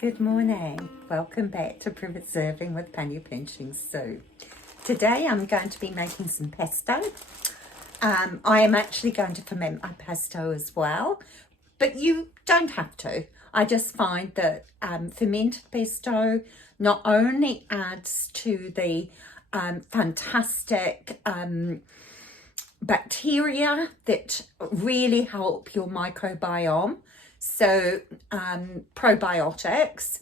Good morning. Welcome back to Preserving with Penny Pinching Soup. Today I'm going to be making some pesto. I am actually going to ferment my pesto as well, but you don't have to. I just find that fermented pesto not only adds to the fantastic bacteria that really help your microbiome, so probiotics,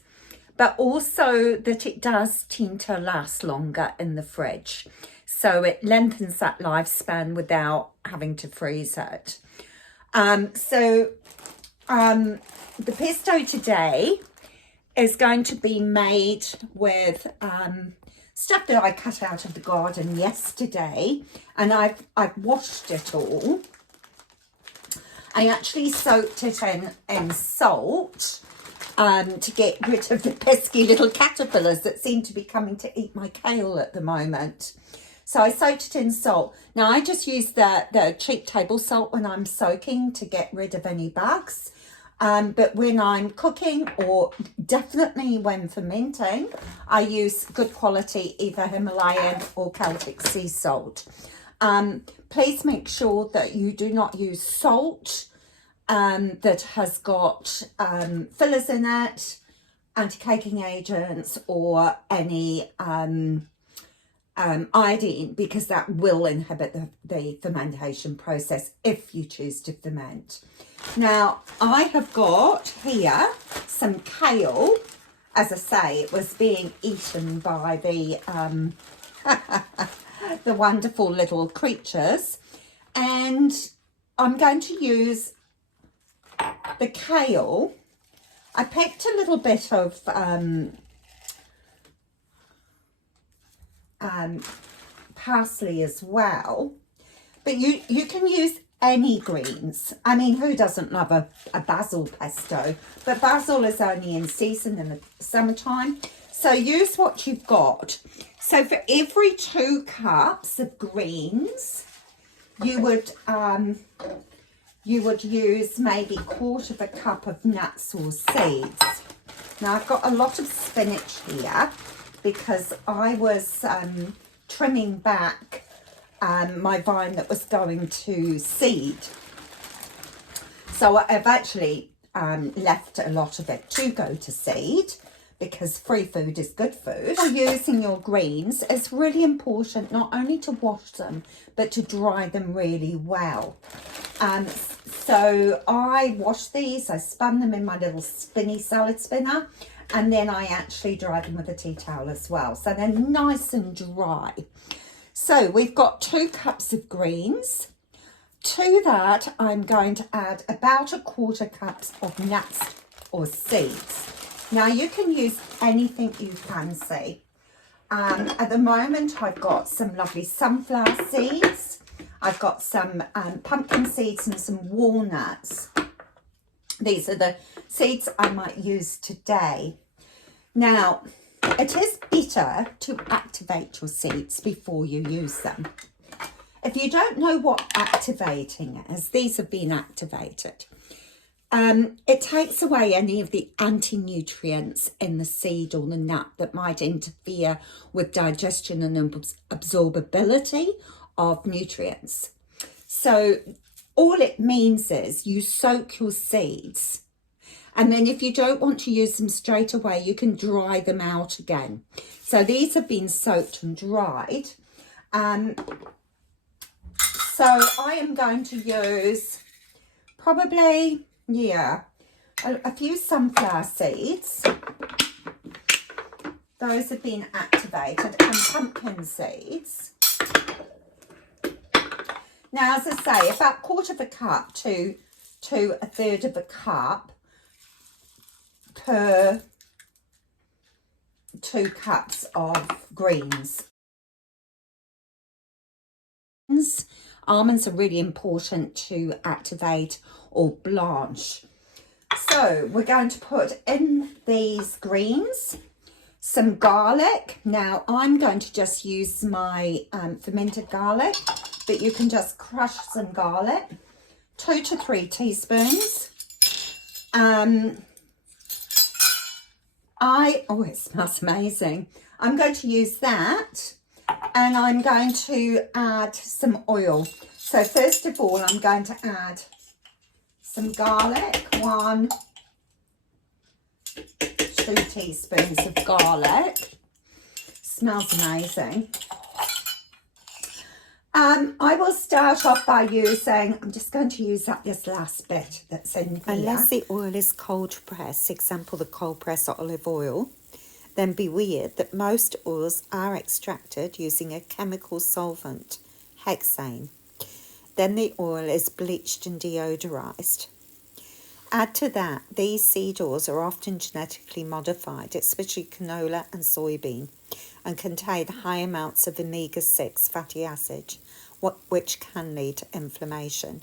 but also that it does tend to last longer in the fridge, so it lengthens that lifespan without having to freeze it. The pesto today is going to be made with stuff that I cut out of the garden yesterday, and I've washed it all. I actually soaked it in salt to get rid of the pesky little caterpillars that seem to be coming to eat my kale at the moment. So I soaked it in salt. Now I just use the cheap table salt when I'm soaking to get rid of any bugs. But when I'm cooking, or definitely when fermenting, I use good quality either Himalayan or Celtic sea salt. Please make sure that you do not use salt that has got fillers in it, anti-caking agents, or any iodine, because that will inhibit the fermentation process if you choose to ferment. Now, I have got here some kale. As I say, it was being eaten by the the wonderful little creatures, and I'm going to use the kale. I picked a little bit of parsley as well, but you can use any greens. I mean, who doesn't love a basil pesto? But basil is only in season in the summertime, so use what you've got. So for every 2 cups of greens, you would use maybe 1/4 cup of nuts or seeds. Now I've got a lot of spinach here because I was trimming back my vine that was going to seed. So I've actually left a lot of it to go to seed, because free food is good food. For using your greens, it's really important not only to wash them, but to dry them really well. So I washed these, I spun them in my little spinny salad spinner, and then I actually dried them with a tea towel as well. So they're nice and dry. So we've got 2 cups of greens. To that, I'm going to add about 1/4 cups of nuts or seeds. Now you can use anything you fancy. At the moment, I've got some lovely sunflower seeds. I've got some pumpkin seeds and some walnuts. These are the seeds I might use today. Now, it is better to activate your seeds before you use them. If you don't know what activating is, these have been activated. It takes away any of the anti-nutrients in the seed or the nut that might interfere with digestion and absorbability of nutrients. So all it means is you soak your seeds, and then if you don't want to use them straight away, you can dry them out again. So these have been soaked and dried. So I am going to use probably, a few sunflower seeds. Those have been activated, and pumpkin seeds. Now, as I say, about 1/4 cup to 1/3 cup per 2 cups of greens. Almonds are really important to activate or blanch. So we're going to put in these greens some garlic. Now I'm going to just use my fermented garlic, but you can just crush some garlic. 2 to 3 teaspoons. Oh, it smells amazing. I'm going to use that, and I'm going to add some oil. So first of all, I'm going to add some garlic, 2 teaspoons of garlic. Smells amazing. I will start off by using, I'm just going to use up this last bit that's in here. Unless the oil is cold pressed, example the cold press olive oil, then beware that most oils are extracted using a chemical solvent, hexane. Then the oil is bleached and deodorized. Add to that, these seed oils are often genetically modified, especially canola and soybean, and contain high amounts of omega-6 fatty acids, which can lead to inflammation.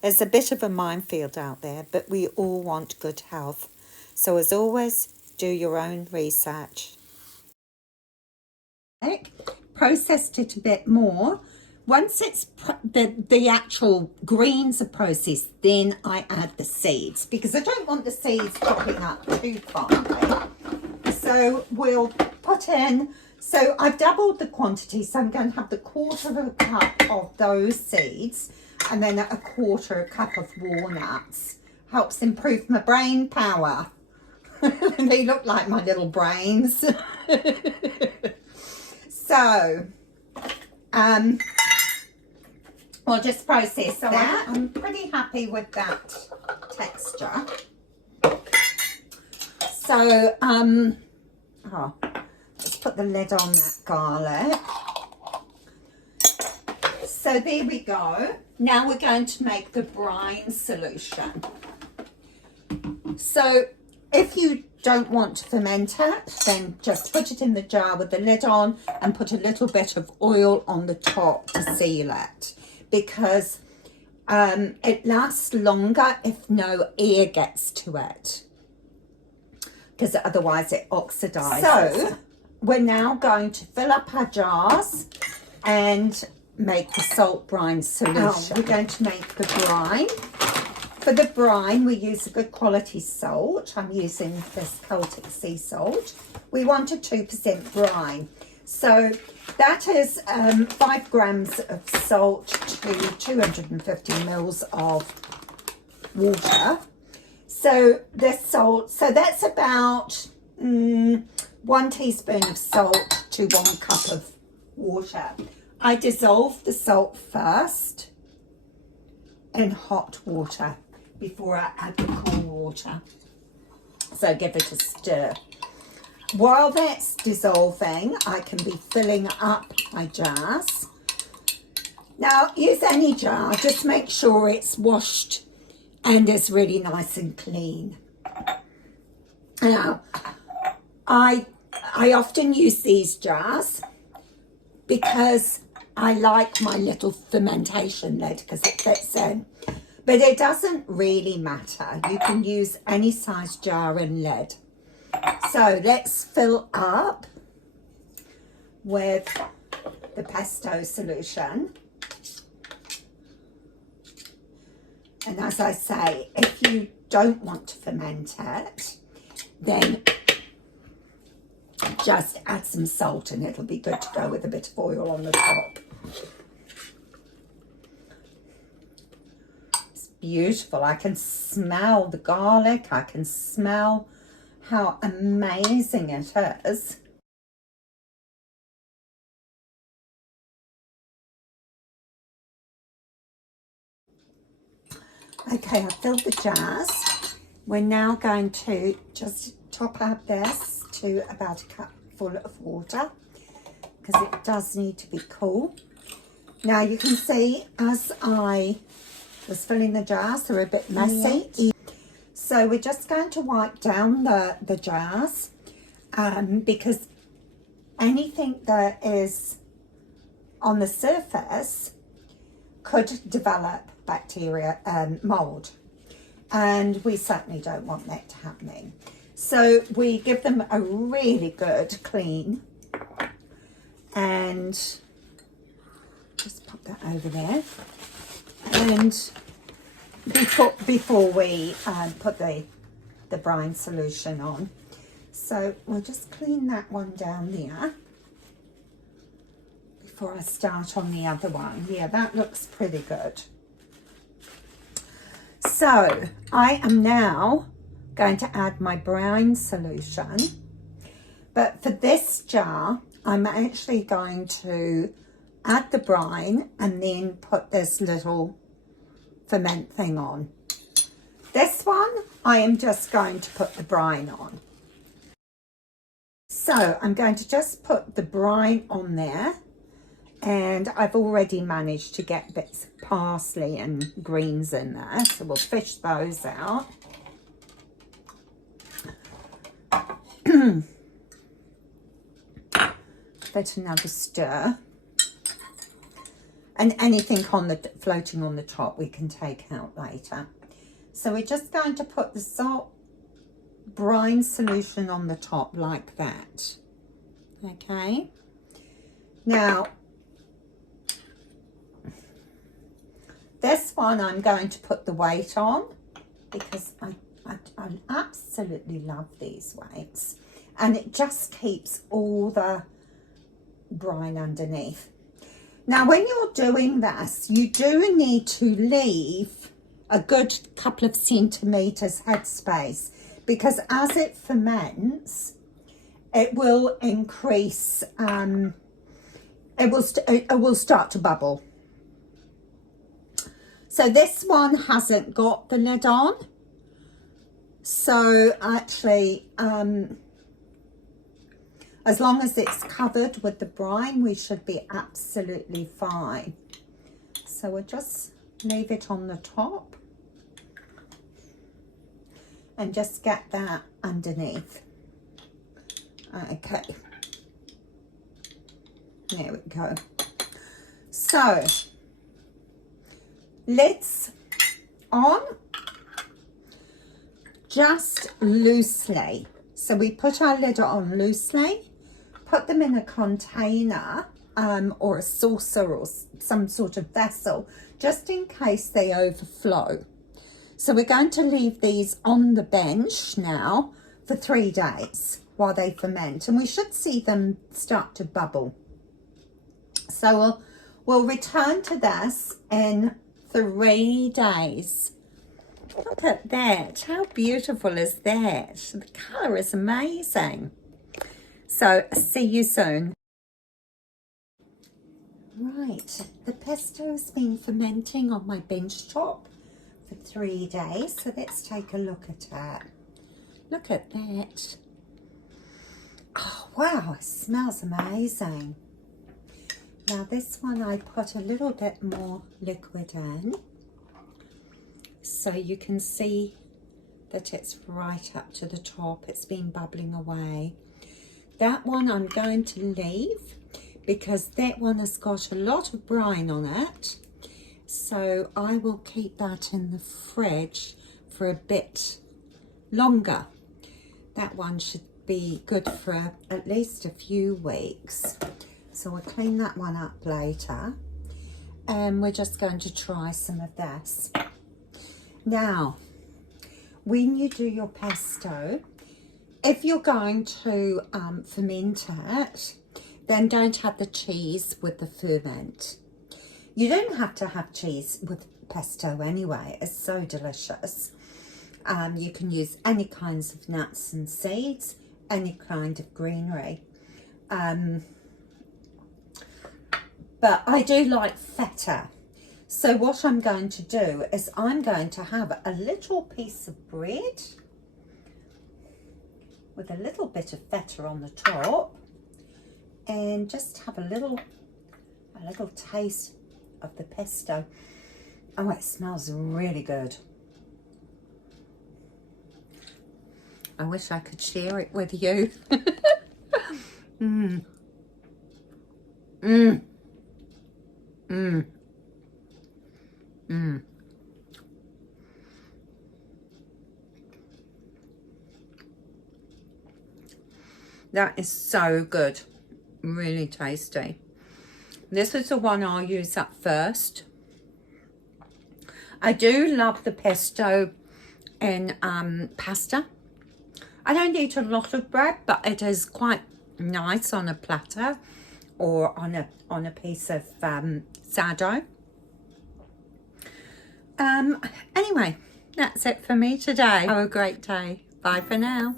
There's a bit of a minefield out there, but we all want good health. So as always, do your own research. Processed it a bit more. Once it's the actual greens are processed, then I add the seeds, because I don't want the seeds chopping up too finely. So we'll put in, so I've doubled the quantity, so I'm going to have the 1/4 cup of those seeds and then a 1/4 cup of walnuts. Helps improve my brain power. They look like my little brains. So, I'll just process that. I'm pretty happy with that texture. So, let's put the lid on that garlic. So there we go. Now we're going to make the brine solution. So if you don't want to ferment it, then just put it in the jar with the lid on and put a little bit of oil on the top to seal it, because it lasts longer if no air gets to it, because otherwise it oxidizes. So we're now going to fill up our jars and make the salt brine solution. We're going to make the brine. For the brine, we use a good quality salt. I'm using this Celtic sea salt. We want a 2% brine. So that is 5 grams of salt to 250 mils of water. So the salt, so that's about 1 teaspoon of salt to 1 cup of water. I dissolve the salt first in hot water before I add the cool water. So give it a stir. While that's dissolving, I can be filling up my jars. Now, use any jar, just make sure it's washed and is really nice and clean. Now, I often use these jars because I like my little fermentation lid because it fits in. But it doesn't really matter. You can use any size jar and lid. So let's fill up with the pesto solution. And as I say, if you don't want to ferment it, then just add some salt and it'll be good to go with a bit of oil on the top. It's beautiful. I can smell the garlic. I can smell how amazing it is. Okay, I've filled the jars. We're now going to just top out this to about a cup full of water because it does need to be cool. Now you can see as I was filling the jars, they're a bit messy. Yeah. So we're just going to wipe down the jars because anything that is on the surface could develop bacteria and mold, and we certainly don't want that to happen. So we give them a really good clean, and just pop that over there. And before we put the brine solution on, So we'll just clean that one down there before I start on the other one. Yeah, that looks pretty good. So I am now going to add my brine solution, but for this jar I'm actually going to add the brine and then put this little ferment thing on. This one I am just going to put the brine on. So I'm going to just put the brine on there, and I've already managed to get bits of parsley and greens in there, so we'll fish those out. Let another stir, and anything on the floating on the top we can take out later. So we're just going to put the salt brine solution on the top like that. Okay, now this one I'm going to put the weight on because I absolutely love these weights, and it just keeps all the brine underneath. Now when you're doing this, you do need to leave a good couple of centimeters headspace, because as it ferments it will increase, it will start to bubble. So this one hasn't got the lid on, so actually as long as it's covered with the brine we should be absolutely fine. So we'll just leave it on the top and just get that underneath. Okay, there we go. So lids on, just loosely. So we put our lid on loosely, put them in a container or a saucer or some sort of vessel, just in case they overflow. So we're going to leave these on the bench now for 3 days while they ferment, and we should see them start to bubble. So we'll return to this in 3 days. Look at that, how beautiful is that? The colour is amazing. So see you soon. Right, the pesto has been fermenting on my bench top for 3 days, so let's take a look at that. Look at that. Oh wow, it smells amazing. Now this one I put a little bit more liquid in, so you can see that it's right up to the top. It's been bubbling away. That one I'm going to leave because that one has got a lot of brine on it, so I will keep that in the fridge for a bit longer. That one should be good for at least a few weeks, so we'll clean that one up later, and we're just going to try some of this. Now when you do your pesto, if you're going to ferment it, then don't have the cheese with the ferment. You don't have to have cheese with pesto anyway, it's so delicious. You can use any kinds of nuts and seeds, any kind of greenery. But I do like feta. So what I'm going to do is I'm going to have a little piece of bread with a little bit of feta on the top, and just have a little taste of the pesto. Oh, it smells really good. I wish I could share it with you. Mmm. Mmm. Mmm. Mmm. That is so good, really tasty. This is the one I'll use up first. I do love the pesto in pasta. I don't eat a lot of bread, but it is quite nice on a platter or on a piece of sourdough. Anyway, that's it for me today. Have a great day. Bye for now.